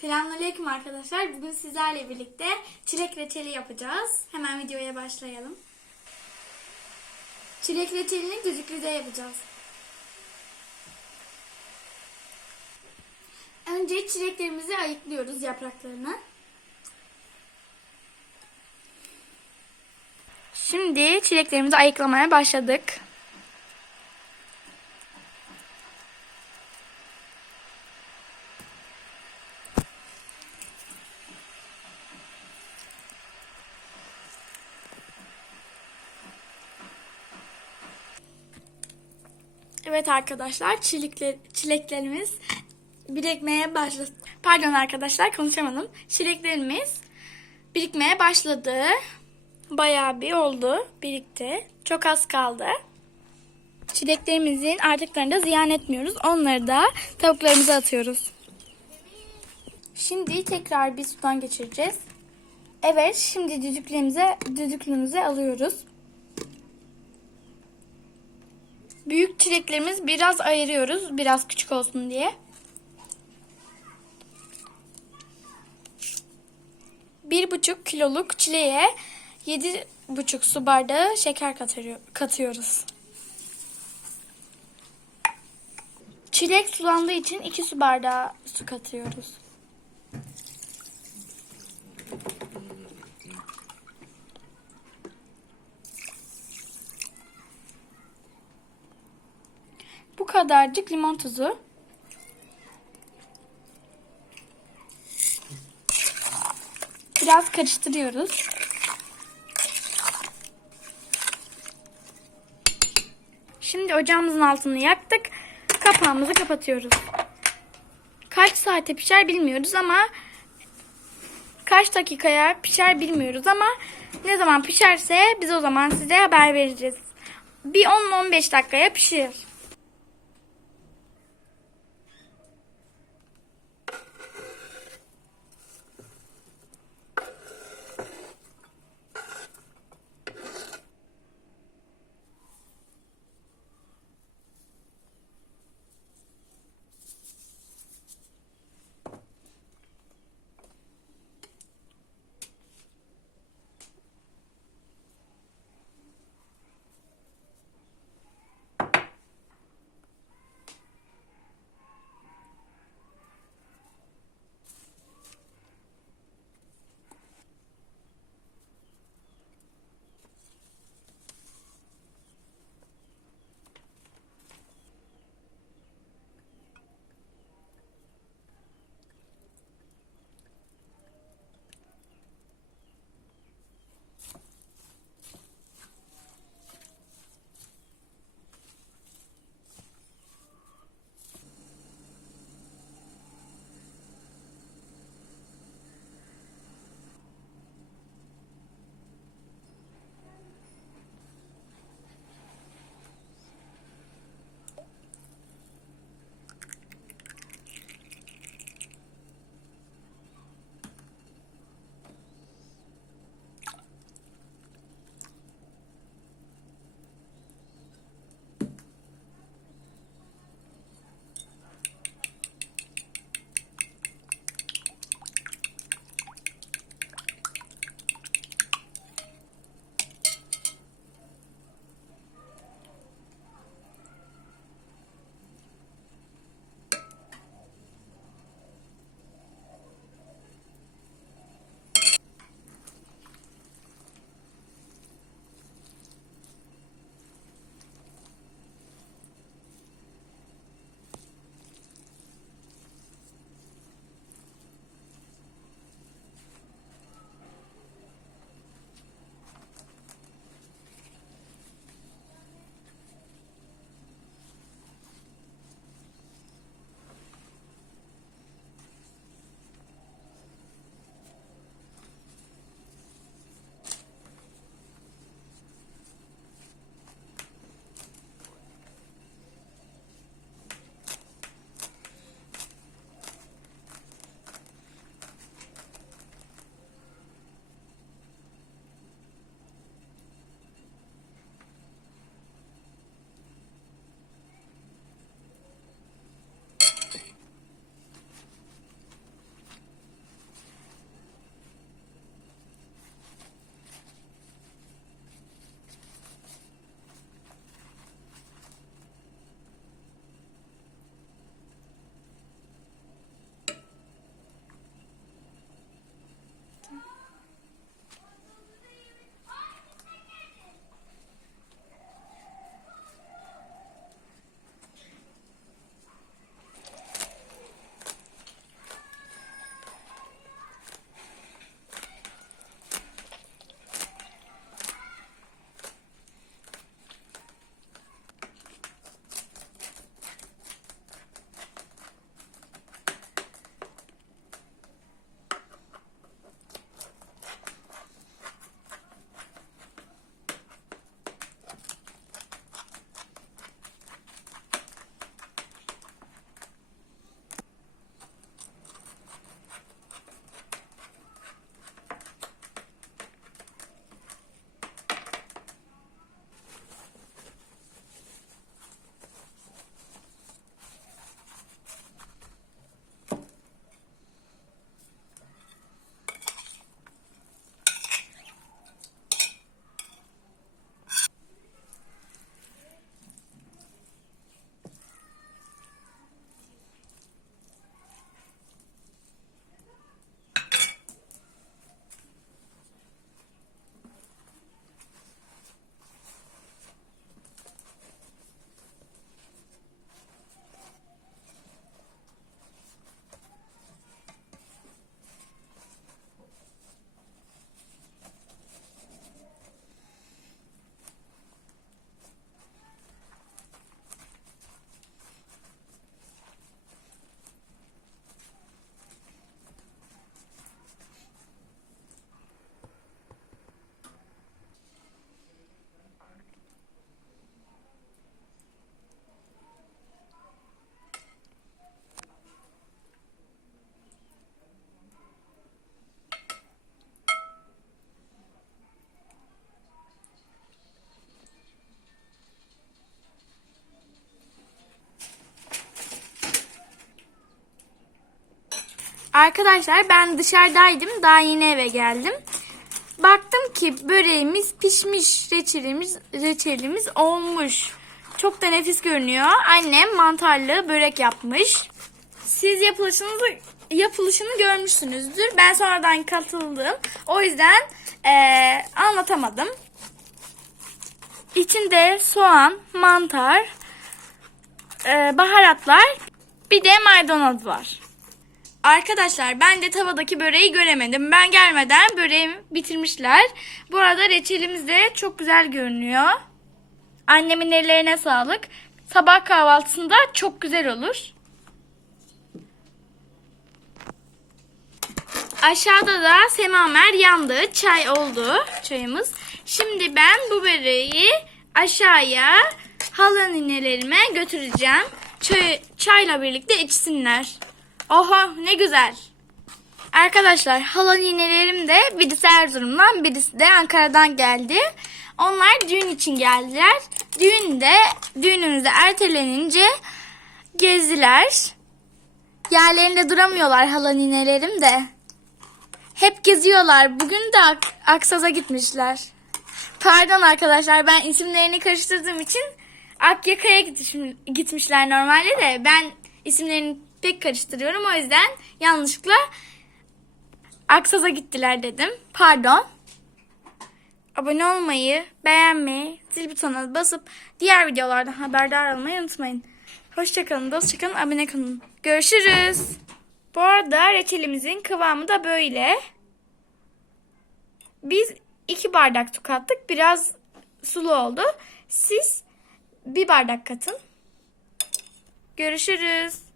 Selamünaleyküm arkadaşlar. Bugün sizlerle birlikte çilek reçeli yapacağız. Hemen videoya başlayalım. Çilek reçelini düdüklüde yapacağız. Önce çileklerimizi ayıklıyoruz yapraklarını. Şimdi çileklerimizi ayıklamaya başladık. Evet arkadaşlar çilekler, çileklerimiz birikmeye başladı. Pardon arkadaşlar konuşamadım. Çileklerimiz birikmeye başladı. Bayağı bir oldu birikti. Çok az kaldı. Çileklerimizin artıklarını da ziyan etmiyoruz. Onları da tavuklarımıza atıyoruz. Şimdi tekrar bir sudan geçireceğiz. Evet şimdi düdüklüğümüze, düdüklüğümüze alıyoruz. Büyük çileklerimiz biraz ayırıyoruz. Biraz küçük olsun diye. Bir buçuk kiloluk çileğe yedi buçuk su bardağı şeker katıyor- katıyoruz. Çilek sulandığı için iki su bardağı su katıyoruz. Kadarcık limon tuzu. Biraz karıştırıyoruz. Şimdi ocağımızın altını yaktık. Kapağımızı kapatıyoruz. Kaç saate pişer bilmiyoruz ama kaç dakikaya pişer bilmiyoruz ama ne zaman pişerse biz o zaman size haber vereceğiz. Bir 10-15 dakikaya pişir. Arkadaşlar ben dışarıdaydım. Daha yeni eve geldim. Baktım ki böreğimiz pişmiş. Reçelimiz, reçelimiz olmuş. Çok da nefis görünüyor. Annem mantarlı börek yapmış. Siz yapılışını, yapılışını görmüşsünüzdür. Ben sonradan katıldım. O yüzden eee, anlatamadım. İçinde soğan, mantar, eee, baharatlar, bir de maydanoz var. Arkadaşlar ben de tavadaki böreği göremedim. Ben gelmeden böreğimi bitirmişler. Bu arada reçelimiz de çok güzel görünüyor. Annemin ellerine sağlık. Sabah kahvaltısında çok güzel olur. Aşağıda da semamer yandı. Çay oldu çayımız. Şimdi ben bu böreği aşağıya hala ninelerime götüreceğim. Çay, çayla birlikte içsinler. Oha ne güzel. Arkadaşlar hala ninelerim de birisi Erzurum'dan birisi de Ankara'dan geldi. Onlar düğün için geldiler. Düğünde düğünümüzde ertelenince gezdiler. Yerlerinde duramıyorlar hala ninelerim de. Hep geziyorlar. Bugün de Ak- Aksaz'a gitmişler. Pardon arkadaşlar ben isimlerini karıştırdığım için Akyaka'ya gitmiş- gitmişler normalde de ben isimlerini pek karıştırıyorum o yüzden yanlışlıkla Aksaz'a gittiler dedim. Pardon. Abone olmayı, beğenmeyi, zil butonuna basıp diğer videolardan haberdar olmayı unutmayın. Hoşçakalın, dostçakalın, abone olun. Görüşürüz. Bu arada reçelimizin kıvamı da böyle. Biz iki bardak su kattık. Biraz sulu oldu. Siz bir bardak katın. Görüşürüz.